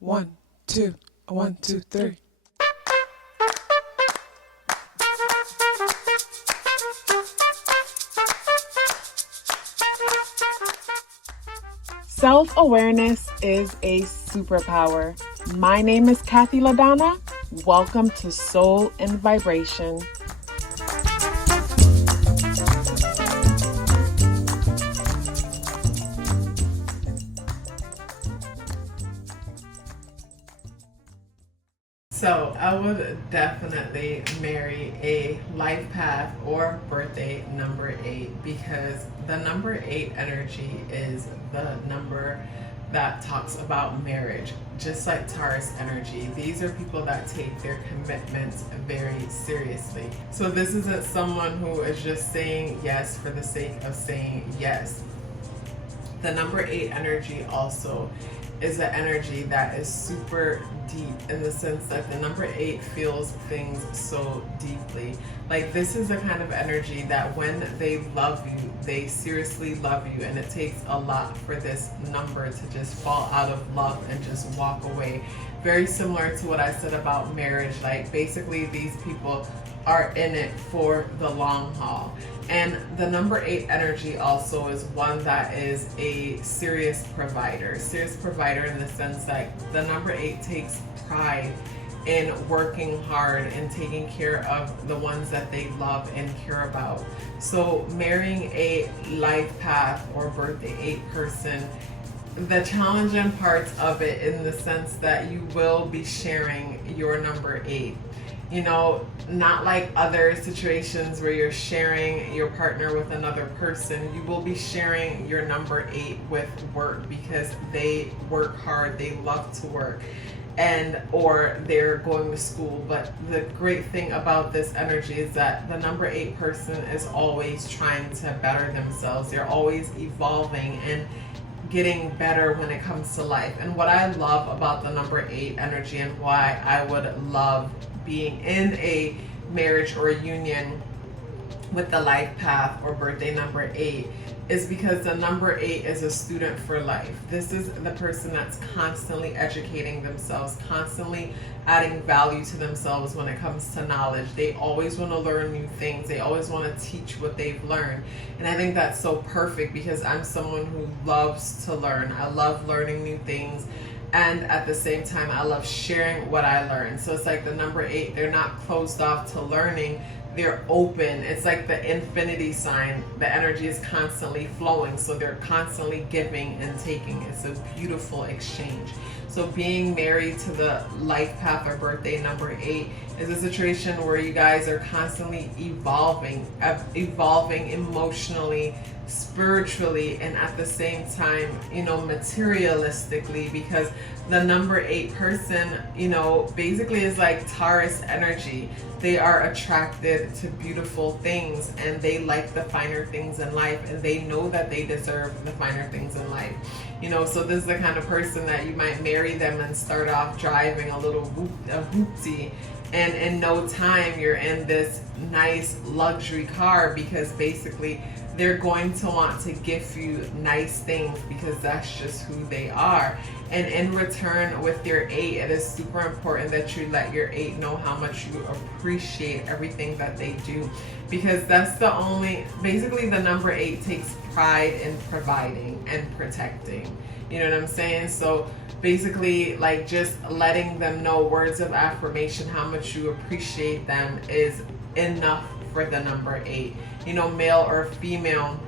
1, 2, 1, 2, 3. Self-awareness is a superpower. My name is KathyLaDonna. Welcome to Soul and Vibration. So I would definitely marry a life path or birthday number 8, because the number 8 energy is the number that talks about marriage, just like Taurus energy. These are people that take their commitments very seriously. So this isn't someone who is just saying yes for the sake of saying yes. The number 8 energy also is an energy that is super deep, in the sense that the number 8 feels things so deeply. Like, this is the kind of energy that when they love you, they seriously love you, and it takes a lot for this number to just fall out of love and just walk away. Very similar to what I said about marriage. Like, basically these people are in it for the long haul. And the number 8 energy also is one that is a serious provider. Serious provider in the sense that the number 8 takes pride in working hard and taking care of the ones that they love and care about. So marrying a life path or birthday 8 person, the challenging parts of it in the sense that you will be sharing your number 8. You know, not like other situations where you're sharing your partner with another person. You will be sharing your number 8 with work, because they work hard, they love to work, and or they're going to school. But the great thing about this energy is that the number 8 person is always trying to better themselves. They're always evolving and getting better when it comes to life. And what I love about the number 8 energy, and why I would love being in a marriage or a union with the life path or birthday number 8, is because the number 8 is a student for life. This is the person that's constantly educating themselves, constantly adding value to themselves when it comes to knowledge. They always want to learn new things. They always want to teach what they've learned. And I think that's so perfect, because I'm someone who loves to learn. I love learning new things. And at the same time, I love sharing what I learned. So it's like the number 8, they're not closed off to learning. They're open. It's like the infinity sign. The energy is constantly flowing. So they're constantly giving and taking. It's a beautiful exchange. So being married to the life path or birthday number 8 is a situation where you guys are constantly evolving emotionally, spiritually, and at the same time, you know, materialistically, because the number 8 person, you know, basically is like Taurus energy. They are attracted to beautiful things, and they like the finer things in life, and they know that they deserve the finer things in life. You know, so this is the kind of person that you might marry them and start off driving a hoopty, and in no time you're in this nice luxury car, because basically they're going to want to give you nice things, because that's just who they are. And in return, with your 8, it is super important that you let your 8 know how much you appreciate everything that they do, because that's the only, basically the number 8 takes pride in providing and protecting. You know what I'm saying? So basically, like, just letting them know words of affirmation, how much you appreciate them, is enough for the number 8. You know, male or female,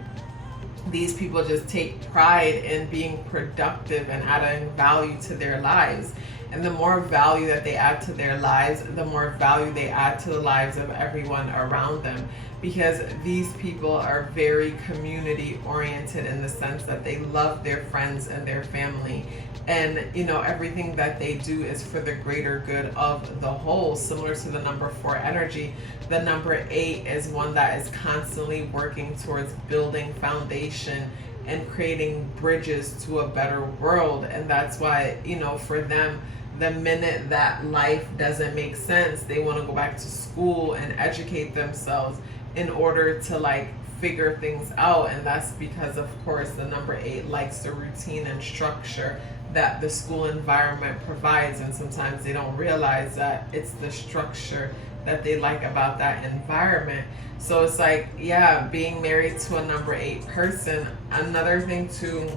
these people just take pride in being productive and adding value to their lives. And the more value that they add to their lives, the more value they add to the lives of everyone around them. Because these people are very community oriented, in the sense that they love their friends and their family. And, you know, everything that they do is for the greater good of the whole. Similar to the number 4 energy, the number 8 is one that is constantly working towards building foundation and creating bridges to a better world. And that's why, you know, for them, the minute that life doesn't make sense, they want to go back to school and educate themselves in order to, like, figure things out. And that's because, of course, the number 8 likes the routine and structure that the school environment provides, and sometimes they don't realize that it's the structure that they like about that environment. So it's like, yeah, being married to a number 8 person. Another thing too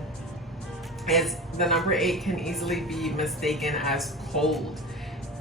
is the number 8 can easily be mistaken as cold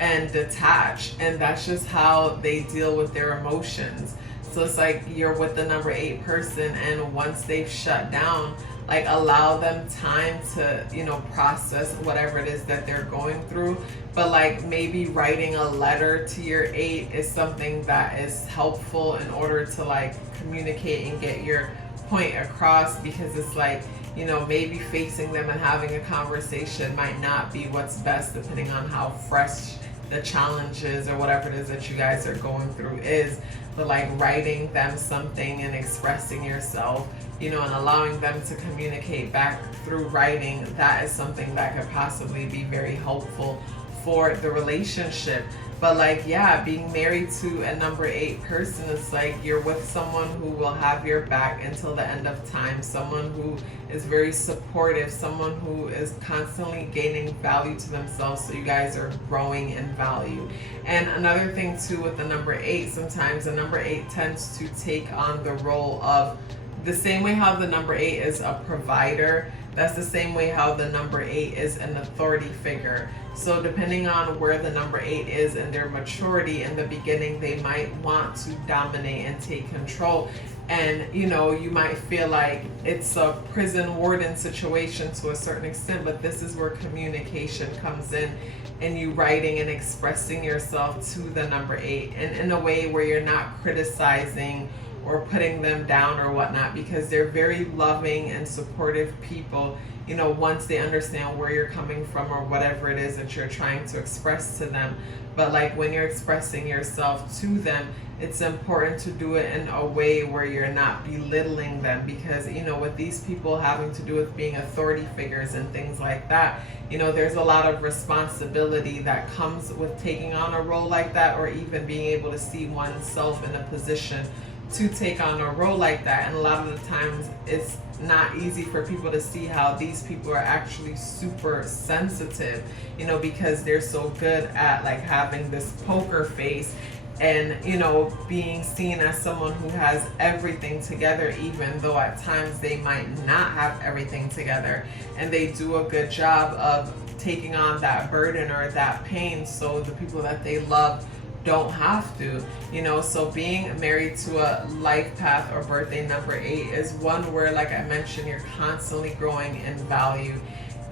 and detached, and that's just how they deal with their emotions. So it's like you're with the number 8 person, and once they've shut down, like allow them time to, you know, process whatever it is that they're going through. But like maybe writing a letter to your 8 is something that is helpful in order to like communicate and get your point across, because it's like, you know, maybe facing them and having a conversation might not be what's best, depending on how fresh the challenges or whatever it is that you guys are going through is. But like writing them something and expressing yourself, you know, and allowing them to communicate back through writing, that is something that could possibly be very helpful for the relationship. But like, yeah, being married to a number 8 person, it's like you're with someone who will have your back until the end of time, someone who is very supportive, someone who is constantly gaining value to themselves, so you guys are growing in value. And another thing too with the number 8, sometimes the number 8 tends to take on the role of, the same way how the number 8 is a provider, that's the same way how the number 8 is an authority figure. So depending on where the number 8 is in their maturity, in the beginning they might want to dominate and take control. And you know, you might feel like it's a prison warden situation to a certain extent, but this is where communication comes in, and you writing and expressing yourself to the number 8, and in a way where you're not criticizing or putting them down or whatnot, because they're very loving and supportive people, you know, once they understand where you're coming from or whatever it is that you're trying to express to them. But like when you're expressing yourself to them, it's important to do it in a way where you're not belittling them, because, you know, with these people having to do with being authority figures and things like that, you know, there's a lot of responsibility that comes with taking on a role like that, or even being able to see oneself in a position to take on a role like that. And a lot of the times it's not easy for people to see how these people are actually super sensitive, you know, because they're so good at like having this poker face and, you know, being seen as someone who has everything together, even though at times they might not have everything together. And they do a good job of taking on that burden or that pain, so the people that they love don't have to, you know. So being married to a life path or birthday number 8 is one where, like I mentioned, you're constantly growing in value.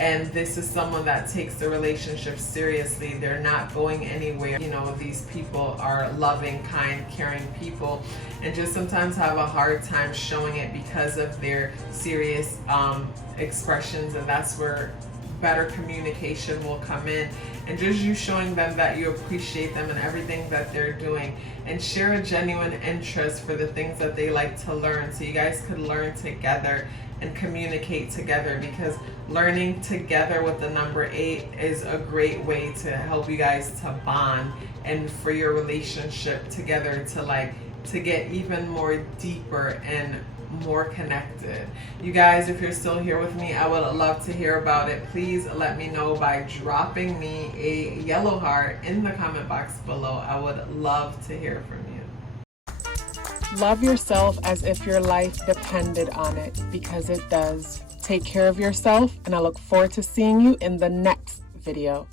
And this is someone that takes the relationship seriously. They're not going anywhere. You know, these people are loving, kind, caring people, and just sometimes have a hard time showing it because of their serious expressions. And that's where better communication will come in, and just you showing them that you appreciate them and everything that they're doing, and share a genuine interest for the things that they like to learn, so you guys could learn together and communicate together, because learning together with the number 8 is a great way to help you guys to bond and for your relationship together to get even more deeper and more connected. You guys, if you're still here with me, I would love to hear about it. Please let me know by dropping me a yellow heart in the comment box below. I would love to hear from you. Love yourself as if your life depended on it, because it does. Take care of yourself, and I look forward to seeing you in the next video.